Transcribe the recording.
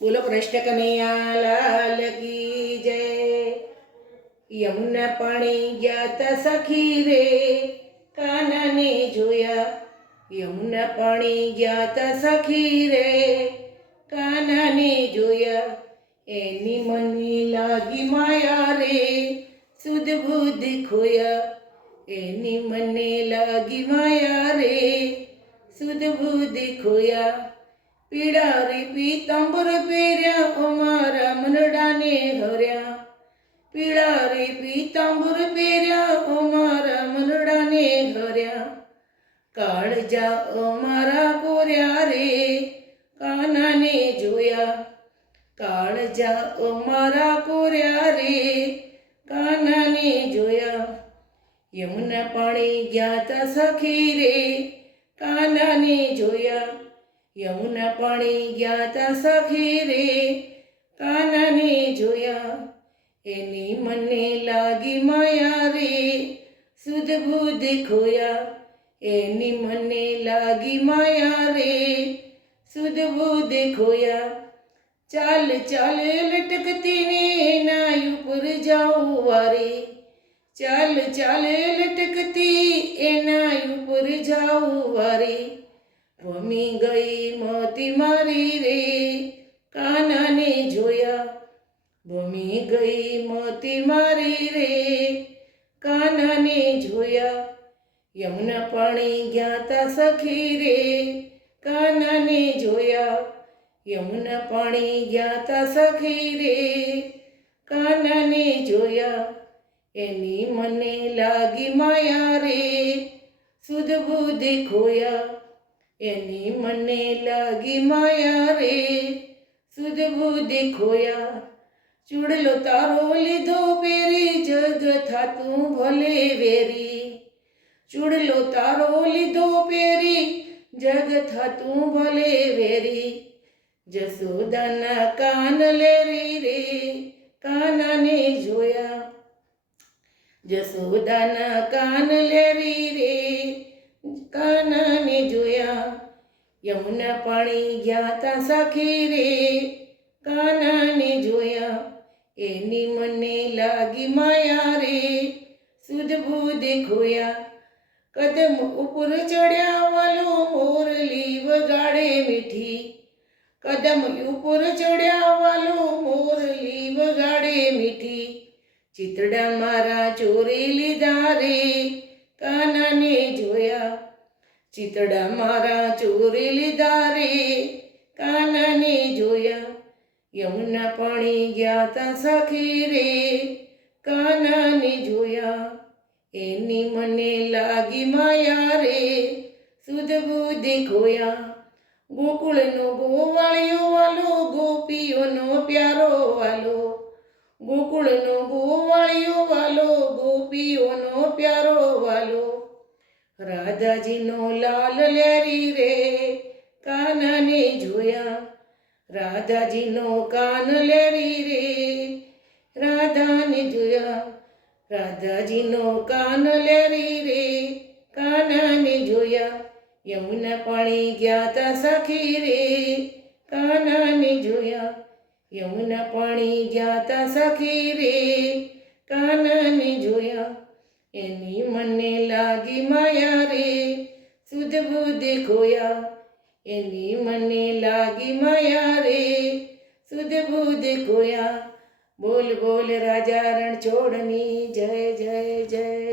બોલો કૃષ્ણ કનૈયા લાલ કી જય। યમુના પાણી ગયા તા સખી રે, કાનાને જોયા। યમુના પાણી ગયા તા સખી રે, કાનાને જોયા। એની મને લાગી માયા રે, સુધ બુદ્ધ ખોયા। એની મને લાગી માયા રે, સુધ બુદ્ધ ખોયા। પીળા રે પીતાંબર પહેર્યા, અમારા મનડાને હર્યા। પીળા રે પીતાંબર પહેર્યા, અમારા મનડાને હર્યા। કાળજા અમારા કોર્યા રે, કાનાને જોયા। કાળજા અમારા કોર્યા રે, કાનાને જોયા। યમુના પાણી ગયા તા સખી રે, કાનાને જોયા। યમુના પાણી ગયા તા સખી રે, કાનાને જોયા। એની મને લાગી માયા રે, સુધ બુદ્ધ ખોયા। એની મને લાગી માયા રે, સુધ બુદ્ધ ખોયા। ચાલ ચાલ લટકતી ને એના ઉપર જાઉં વારે। ચાલ ચાલ લટકતી એના ઉપર જાઉં વારે। ભમી ગઈ મોતી મારી રે, કાનાને જોયા। ભમી ગઈ મોતી મારી રે, કાનાને જોયા। યમુના પાણી ગયા તા સખી રે, કાનાને જોયા। યમુના પાણી ગયા તા સખી રે, કાનાને જોયા। એની મને લાગી માયા રે, સુધ બુદ્ધ ખોયા। એની મને લાગી માયા રે, સુધ બુદ્ધ ખોયા। ચૂડલો તારો લીધો પહેરી, જગ થાતું ભલે વેરી। ચૂડલો તારો લીધો પહેરી, જગ થાતું ભલે વેરી। જસોદાના કાન લેરી રે, કાનાને જોયા। જસોદાના કાન લેરી રે, કાનાને જોયા। યમુના પાણી ગયા તા સખી રે, કાનાને જોયા। એની મને લાગી માયા રે, સુધ બુદ્ધ ખોયા। કદમ ઉપર ચડ્યા વાલો, મોરલી વગાડે મીઠી। કદમ ઉપર ચડ્યા વાલો, મોરલી વગાડે મીઠી। ચિતડા મારા ચોરી લીધા રે, કાનાને જોયા। ચિતડા મારા ચોરી લીધા રે, કાનાને જોયા। યમુના પાણી ગયા તા સખી રે, કાનાને જોયા। એની મને લાગી માયા રે, સુધ બુદ્ધ ખોયા। ગોકુળનો ગોવાળિયો વાલો, ગોપીઓનો પ્યારો વાલો। ગોકુળનો ગોવાળિયો વાલો, ગોપીઓનો પ્યારો વાલો। રાધાજીનો લાલ લેરી રે, કાનાને જોયા। રાધાજીનો કાન લેરી રે, રાધાને જોયા। રાધાજીનો કાન લેરી રે, કાનાને જોયા। યમુના પાણી ગયા તા સખી રે, કાનાને જોયા। યમુના પાણી ગયા તા સખી રે, કાનાને જોયા। એની મને લાગી માયા રે, સુધ બુદ્ધ ખોયા। એની મને લાગી માયા રે, સુધ બુદ્ધ ખોયા। બોલ બોલ રાજા રણછોડની જય જય જય।